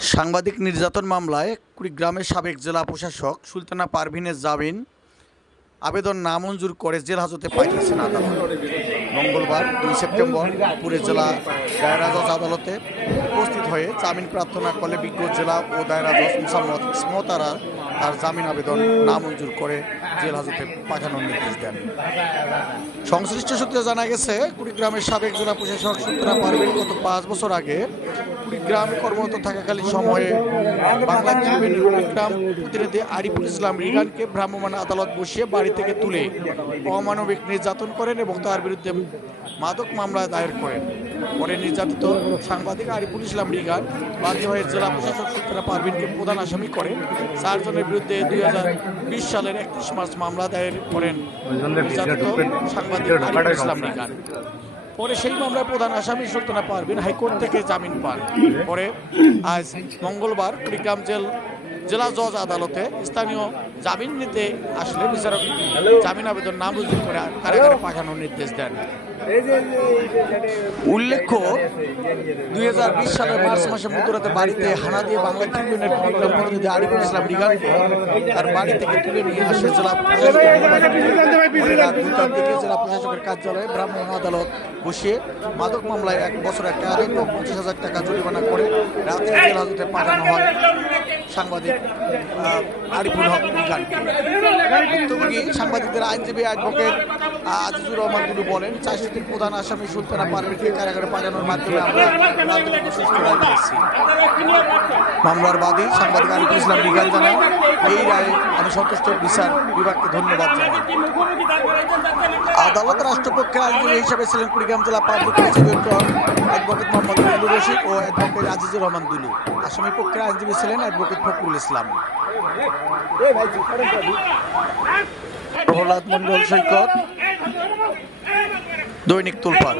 সাংবাদিক নির্যাতন মামলায় কুড়িগ্রামের সাবেক জেলা প্রশাসক সুলতানা পারভিনের জামিন আবেদন নামঞ্জুর করে জেল হাজতে পাঠিয়েছেন আদালত। মঙ্গলবার 2 সেপ্টেম্বর দুপুরে জেলা দায়রা জজ আদালতে উপস্থিত হয়ে জামিন প্রার্থনা করলে বিজ্ঞ জেলা ও দায়রা জজ মোসাম্মদ ইসমতারা তার জামিন আবেদন নামঞ্জুর করে জেল হাজতে পাঠানোর নির্দেশ দেন। সংশ্লিষ্ট সূত্রে জানা গেছে, কুড়িগ্রামের সাবেক জেলা প্রশাসক সুলতানা পারভিন গত 5 বছর আগে কুড়িগ্রামে কর্মরত থাকাকালীন সময়ে বাংলা ট্রিবিউনের কুড়িগ্রাম প্রতিনিধি আরিফুল ইসলাম রিগানকে ভ্রাম্যমাণ আদালত বসিয়ে বাড়ি থেকে তুলে অমানবিক নির্যাতন করেন এবং তার বিরুদ্ধে মাদক মামলা দায়ের করেন। পরে নির্যাতিত সাংবাদিক আরিফুল ইসলাম রিগান বাদী হয়ে জেলা প্রশাসক সুলতানা পারভিনকে প্রধান আসামি করেন। 4 জনের বিরুদ্ধে 2020 সালের 31 মার্চ মামলা দায়ের করেন নির্যাতিত সাংবাদিক আরিফুল ইসলাম রিগান। পরে সেই মামলায় প্রধান আসামি সুলতানা পারভিন হাইকোর্ট থেকে জামিন পান। পরে আজ মঙ্গলবার কুড়িগ্রাম জেলা জজ আদালতে স্থানীয় জামিন নিতে আসলে বিচারক জামিন আবেদন নামঞ্জুর করে কারাগারে পাঠানোর নির্দেশ দেন। উল্লেখ্য, 2020 সালের মার্চ মাসে মধ্যরাতে বাড়িতে হানা দিয়ে বাংলা ট্রিবিউনের কুড়িগ্রাম প্রতিনিধি আরিফুল ইসলাম রিগানকে তার বাড়ি থেকে তুলে নিয়ে আসে জেলা প্রশাসকের দিকে জেলা প্রশাসকের কার্যালয়ে ভ্রাম্যমাণ আদালত বসিয়ে মাদক মামলায় 1 বছরের কারাদণ্ড 50,000 টাকা জরিমানা করে রাতে জেল হাজতে পাঠানো হয় সাংবাদিক আরিফুল হক রিগানকে। ভুক্তভোগী সাংবাদিকদের আইনজীবী অ্যাডভোকেট আজিজুর রহমান দুলু বলেন, 403 প্রধান আসামি সুলতানা পারভিনকে কারাগারে পাঠানোর মাধ্যমে আমরা সুস্থ রায় পেয়েছি। মামলার বাদী সাংবাদিক আরিফুল ইসলাম রিগান জানান, এই রায়ে আমি সন্তুষ্ট, বিচার বিভাগকে ধন্যবাদ জানাই। আদালত রাষ্ট্রপক্ষের আইনজীবী হিসেবে ছিলেন কুড়িগ্রাম জেলা public prosecutor advocate Mohammad Abdur Rashid ও অ্যাডভোকেট আজিজুর রহমান দুলু। আসামি পক্ষের আইনজীবী ছিলেন অ্যাডভোকেট ফখরুল ইসলাম। প্রহ্লাদ মন্ডল সৈকত, দৈনিক তুলপাড়।